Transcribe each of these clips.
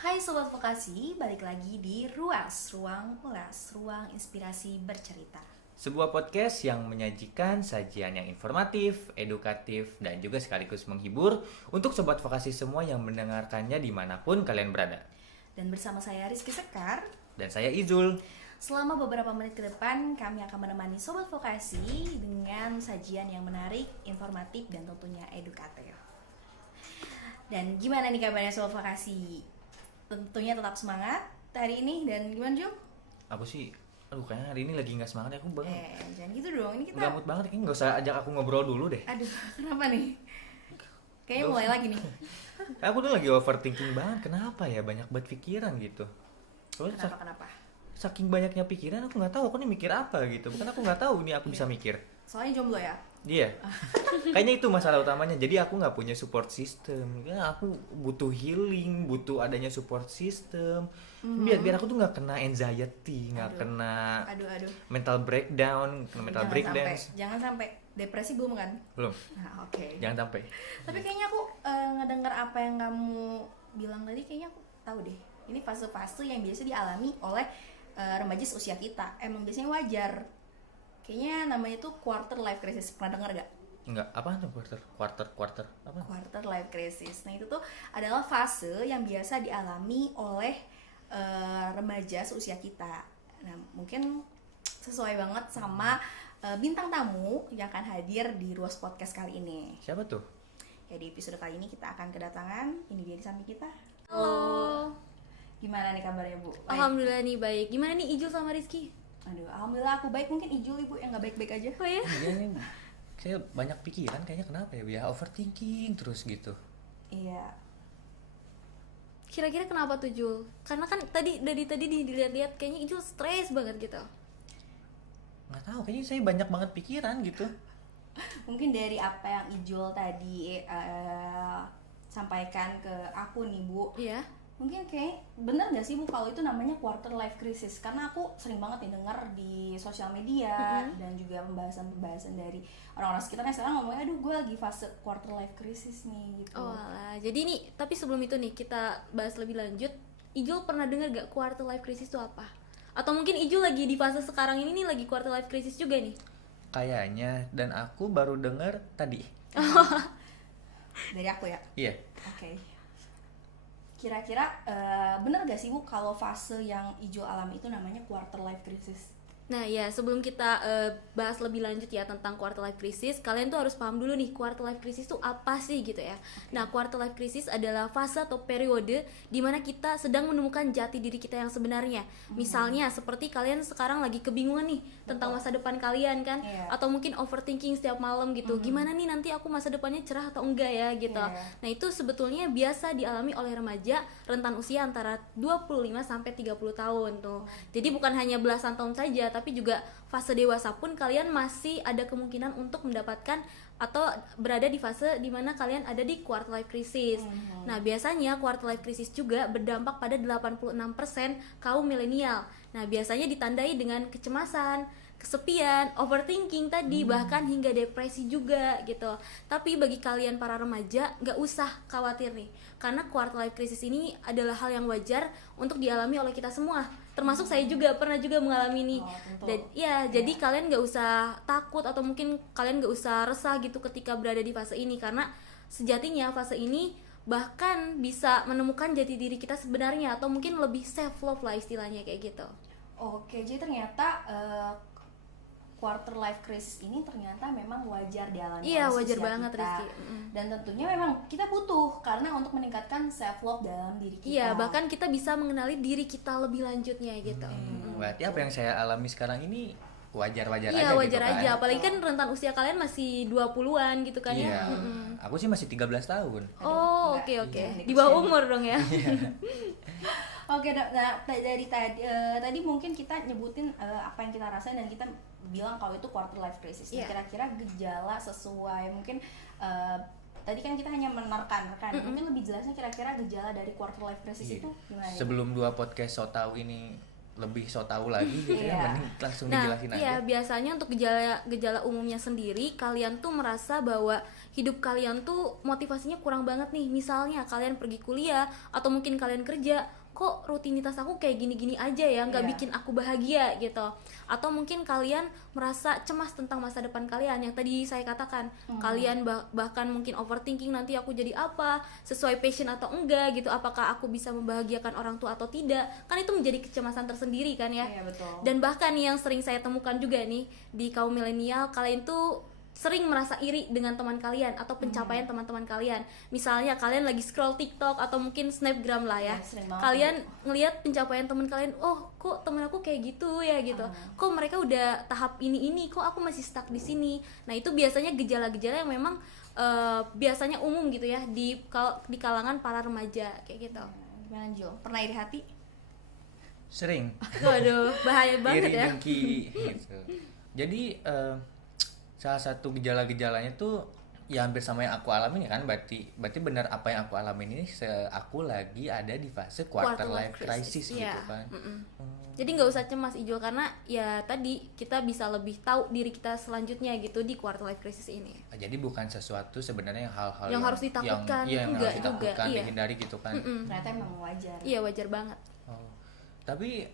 Hai Sobat Vokasi, balik lagi di Ruas, Ruang Ulas, Ruang Inspirasi Bercerita. Sebuah podcast yang menyajikan sajian yang informatif, edukatif, dan juga sekaligus menghibur untuk Sobat Vokasi semua yang mendengarkannya dimanapun kalian berada. Dan bersama saya Rizky Sekar, Dan saya Izul. selama beberapa menit ke depan kami akan menemani Sobat Vokasi dengan sajian yang menarik, informatif, dan tentunya edukatif. Dan gimana nih kabarnya Sobat Vokasi? Tentunya tetap semangat hari ini, dan gimana Jum? Aku sih, kayaknya hari ini lagi nggak semangat ya, aku banget. Jangan gitu dong, ini kita... Nggak mood banget, kayaknya nggak usah ajak aku ngobrol dulu deh. Aduh, kenapa nih? Kayaknya mulai lagi nih. Aku tuh lagi overthinking banget, kenapa ya, banyak banget pikiran gitu. Terus Kenapa? saking banyaknya pikiran, aku nggak tahu aku nih mikir apa gitu. Bukan aku nggak tahu nih aku bisa mikir. Soalnya jomblo ya? Iya, kayaknya itu masalah utamanya. Jadi aku nggak punya support system. Ya, aku butuh healing, butuh adanya support system. Biar aku tuh nggak kena anxiety, nggak kena Aduh. mental breakdown, Jangan sampai depresi belum kan? belum. Nah, oke. Jangan sampai. Tapi kayaknya aku ngedengar apa yang kamu bilang tadi, kayaknya aku tahu deh. Ini fase-fase yang biasa dialami oleh remaja seusia kita. Emang biasanya wajar. Kayaknya namanya tuh quarter life crisis. Pernah dengar gak? Enggak, apa tuh quarter apa? Quarter life crisis. Nah, itu tuh adalah fase yang biasa dialami oleh remaja seusia kita. Nah, mungkin sesuai banget sama bintang tamu yang akan hadir di Ruas Podcast kali ini. Siapa tuh? Ya, di episode kali ini kita akan kedatangan, ini dia di samping kita. Halo. Gimana nih kabarnya, Bu? Baik? Alhamdulillah nih baik. Gimana nih Ijul sama Rizky? Aduh, alhamdulillah aku baik. Mungkin Ijul Ibu yang gak baik-baik aja. Oh ya? Iya nih, saya banyak pikiran kayaknya, kenapa ya overthinking terus gitu. Iya. Kira-kira kenapa tuh Jul? Karena kan dari tadi dilihat-lihat kayaknya Ijul stres banget gitu. Nggak tahu, kayaknya saya banyak banget pikiran gitu. Mungkin dari apa yang Ijul tadi sampaikan ke aku nih, Bu. Iya. Mungkin kayak bener gak sih, Bu, kalau itu namanya quarter life crisis? Karena aku sering banget nih denger di sosial media dan juga pembahasan dari orang-orang sekitar yang sekarang ngomongnya, aduh gue lagi fase quarter life crisis nih gitu. Oh alah. Jadi nih, tapi sebelum itu nih kita bahas lebih lanjut. Ijul pernah dengar gak quarter life crisis itu apa? Atau mungkin Ijul lagi di fase sekarang ini nih lagi quarter life crisis juga nih? Kayaknya, dan aku baru dengar tadi. Dari aku ya? Iya. Oke. Kira-kira bener gak sih, Bu, kalau fase yang Ijul alami itu namanya quarter life crisis? Nah ya, sebelum kita bahas lebih lanjut ya tentang quarter life crisis, kalian tuh harus paham dulu nih quarter life crisis tuh apa sih gitu ya. Nah, quarter life crisis adalah fase atau periode di mana kita sedang menemukan jati diri kita yang sebenarnya. Misalnya seperti kalian sekarang lagi kebingungan nih tentang masa depan kalian kan, Iya. atau mungkin overthinking setiap malam gitu. Gimana nih nanti aku masa depannya cerah atau enggak ya gitu. Iya. Nah, itu sebetulnya biasa dialami oleh remaja rentan usia antara 25 sampai 30 tahun tuh. Jadi bukan hanya belasan tahun saja, tapi juga fase dewasa pun kalian masih ada kemungkinan untuk mendapatkan atau berada di fase dimana kalian ada di quarter life crisis. Nah, biasanya quarter life crisis juga berdampak pada 86% kaum milenial. Nah, biasanya ditandai dengan kecemasan, kesepian, overthinking tadi, bahkan hingga depresi juga gitu. Tapi bagi kalian para remaja nggak usah khawatir nih, karena quarter life crisis ini adalah hal yang wajar untuk dialami oleh kita semua. Termasuk saya juga pernah juga mengalami ini. tentu. Dan jadi kalian nggak usah takut atau mungkin kalian nggak usah resah gitu ketika berada di fase ini, karena sejatinya fase ini bahkan bisa menemukan jati diri kita sebenarnya, atau mungkin lebih self love lah istilahnya kayak gitu. Oke, jadi ternyata quarter life crisis ini ternyata memang wajar dialami Iya, oleh wajar seusia banget, kita. Rizky. Dan tentunya memang kita butuh karena untuk meningkatkan self love dalam diri kita. Iya, bahkan kita bisa mengenali diri kita lebih lanjutnya gitu. Berarti apa yang saya alami sekarang ini wajar-wajar Iya, aja wajar gitu kan? aja. Apalagi kan rentan usia kalian masih 20-an gitu kan Iya. ya. Aku sih masih 13 tahun. Oh, enggak. oke. Iya, Di bawah umur dong ya. Oke, nah dari tadi mungkin kita nyebutin apa yang kita rasain dan kita bilang kalau itu quarter life crisis. Nah, Iya. kira-kira gejala sesuai mungkin tadi kan kita hanya menerka-nerka. Mungkin lebih jelasnya kira-kira gejala dari quarter life crisis Iya. itu gimana? Sebelum 2 podcast so tahu ini lebih so tahu lagi gitu ya, Iya. mending langsung Nah, dijelasin iya, aja. biasanya untuk gejala umumnya sendiri, kalian tuh merasa bahwa hidup kalian tuh motivasinya kurang banget nih. Misalnya kalian pergi kuliah atau mungkin kalian kerja, kok rutinitas aku kayak gini-gini aja ya, nggak Iya. bikin aku bahagia gitu. Atau mungkin kalian merasa cemas tentang masa depan kalian yang tadi saya katakan. Kalian bahkan mungkin overthinking, nanti aku jadi apa, sesuai passion atau enggak gitu, apakah aku bisa membahagiakan orang tua atau tidak. Kan itu menjadi kecemasan tersendiri kan ya. Iya, betul. Dan bahkan nih yang sering saya temukan juga nih di kaum milenial, kalian tuh sering merasa iri dengan teman kalian atau pencapaian teman-teman kalian. Misalnya kalian lagi scroll TikTok atau mungkin Snapgram lah ya. Ya, sering banget Kalian ngelihat pencapaian teman kalian, oh kok teman aku kayak gitu ya gitu. Kok mereka udah tahap ini, kok aku masih stuck di sini. Nah, itu biasanya gejala-gejala yang memang biasanya umum gitu ya di kalangan para remaja kayak gitu. Gimana Jo? Pernah iri hati? Sering. Waduh, bahaya banget Iri, ya. dengki gitu. Jadi salah satu gejala-gejalanya tuh ya hampir sama yang aku alamin ya kan, berarti benar apa yang aku alamin ini aku lagi ada di fase quarter life crisis Iya. gitu kan. Jadi nggak usah cemas Ijul, karena ya tadi kita bisa lebih tahu diri kita selanjutnya gitu di quarter life crisis ini. Jadi bukan sesuatu sebenarnya yang hal-hal Yang harus ditakutkan, yang enggak harus juga, ditakutkan, iya. dihindari gitu kan. Ternyata emang wajar. Iya, wajar banget. Oh. Tapi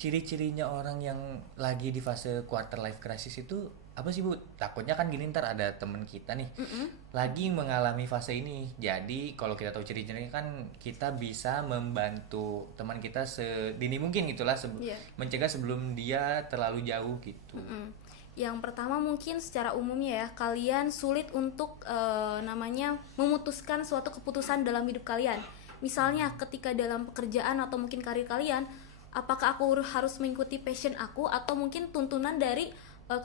ciri-cirinya orang yang lagi di fase quarter life crisis itu apa sih Bu? Takutnya kan gini, ntar ada temen kita nih lagi mengalami fase ini. Jadi kalau kita tahu ciri-cirinya kan kita bisa membantu teman kita sedini mungkin gitulah, Iya. mencegah sebelum dia terlalu jauh gitu. Yang pertama mungkin secara umumnya ya, kalian sulit untuk namanya memutuskan suatu keputusan dalam hidup kalian. Misalnya ketika dalam pekerjaan atau mungkin karir kalian, apakah aku harus mengikuti passion aku atau mungkin tuntunan dari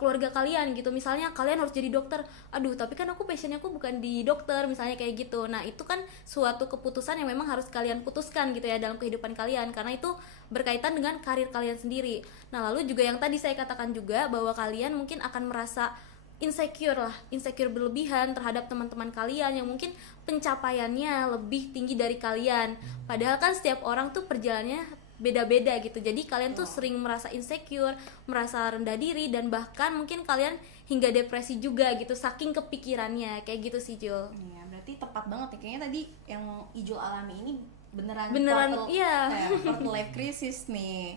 keluarga kalian gitu. Misalnya kalian harus jadi dokter, aduh tapi kan aku passionnya aku bukan di dokter, misalnya kayak gitu. Nah, itu kan suatu keputusan yang memang harus kalian putuskan gitu ya dalam kehidupan kalian, karena itu berkaitan dengan karir kalian sendiri. Nah, lalu juga yang tadi saya katakan juga bahwa kalian mungkin akan merasa insecure berlebihan terhadap teman-teman kalian yang mungkin pencapaiannya lebih tinggi dari kalian. Padahal kan setiap orang tuh perjalanannya beda-beda gitu. Jadi kalian tuh sering merasa insecure, merasa rendah diri, dan bahkan mungkin kalian hingga depresi juga gitu saking kepikirannya kayak gitu sih Jul. Iya, berarti tepat banget ya. Kayaknya tadi yang Ijul alami ini beneran Iya. quarter life crisis nih.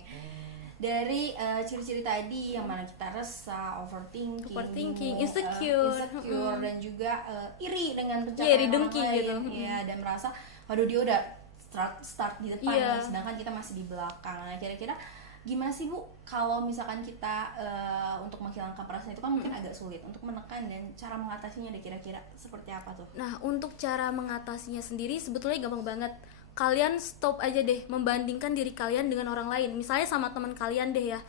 Dari ciri-ciri tadi yang mana kita resah, overthinking, bingung, insecure. dan juga iri dengan Iya, pencapaian iri orang dengki lain. gitu. Iya, dan merasa waduh dia udah start di depan Iya. nih, sedangkan kita masih di belakang. Nah, kira-kira gimana sih Bu kalau misalkan kita untuk menghilangkan perasaan itu kan mungkin agak sulit untuk menekan, dan cara mengatasinya deh kira-kira seperti apa tuh? Nah, untuk cara mengatasinya sendiri sebetulnya gampang banget. Kalian stop aja deh membandingkan diri kalian dengan orang lain. Misalnya sama teman kalian deh ya.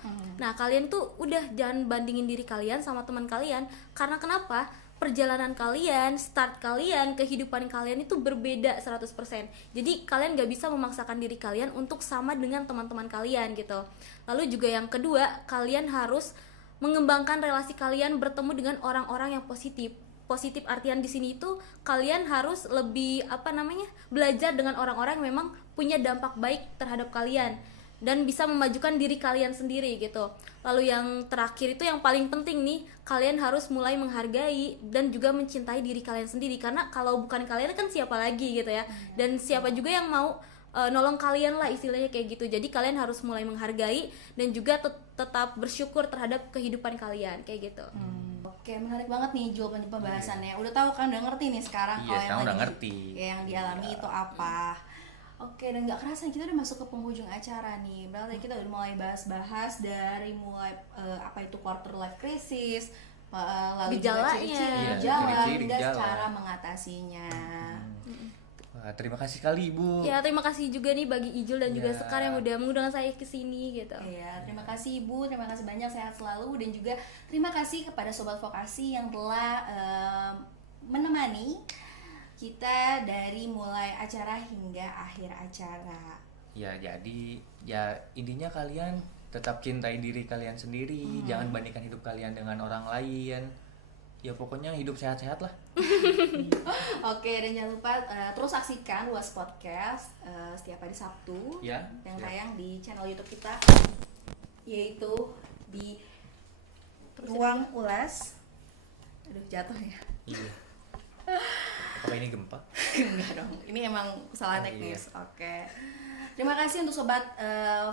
Nah, kalian tuh udah jangan bandingin diri kalian sama teman kalian. Karena kenapa? Perjalanan kalian, start kalian, kehidupan kalian itu berbeda 100%. Jadi kalian gak bisa memaksakan diri kalian untuk sama dengan teman-teman kalian gitu. Lalu juga yang kedua, kalian harus mengembangkan relasi kalian bertemu dengan orang-orang yang positif. Positif artian di sini itu kalian harus lebih belajar dengan orang-orang yang memang punya dampak baik terhadap kalian dan bisa memajukan diri kalian sendiri gitu. Lalu yang terakhir itu yang paling penting nih, kalian harus mulai menghargai dan juga mencintai diri kalian sendiri, karena kalau bukan kalian kan siapa lagi gitu ya. Dan siapa juga yang mau nolong kalian lah istilahnya kayak gitu. Jadi kalian harus mulai menghargai dan juga tetap bersyukur terhadap kehidupan kalian kayak gitu. Oke, menarik banget nih Jul pembahasannya. Udah tahu kan, udah ngerti nih sekarang Iya, kalau yang sekarang udah lagi ngerti. yang dialami itu apa. Oke, dan nggak kerasa kita udah masuk ke penghujung acara nih. Berarti kita udah mulai bahas-bahas dari mulai apa itu quarter life crisis, lalu juga Gejalanya. ciri-ciri Iya, gejala ciri-ciri hingga gejala. cara mengatasinya. Wah, terima kasih kali Ibu. Ya, terima kasih juga nih bagi Ijul dan juga Ya. Sekar yang udah mengundang saya ke sini gitu. Iya, terima kasih Ibu, terima kasih banyak, sehat selalu, dan juga terima kasih kepada Sobat Vokasi yang telah menemani kita dari mulai acara hingga akhir acara. Ya, jadi ya intinya kalian tetap cintai diri kalian sendiri, jangan bandingkan hidup kalian dengan orang lain. Ya pokoknya hidup sehat-sehat lah. Oke, dan jangan lupa terus saksikan Luas Podcast setiap hari Sabtu Ya, yang siap. tayang di channel YouTube kita, yaitu di Ruang Ulas. Aduh, jatuh ya. Iya. Apakah ini gempa? Enggak dong, ini emang kesalahan Oh, teknis. Oke. Terima kasih untuk sobat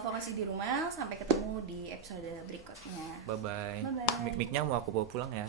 vokasi di rumah. Sampai ketemu di episode berikutnya. Bye bye. Bye-bye. Mic-micnya mau aku bawa pulang ya.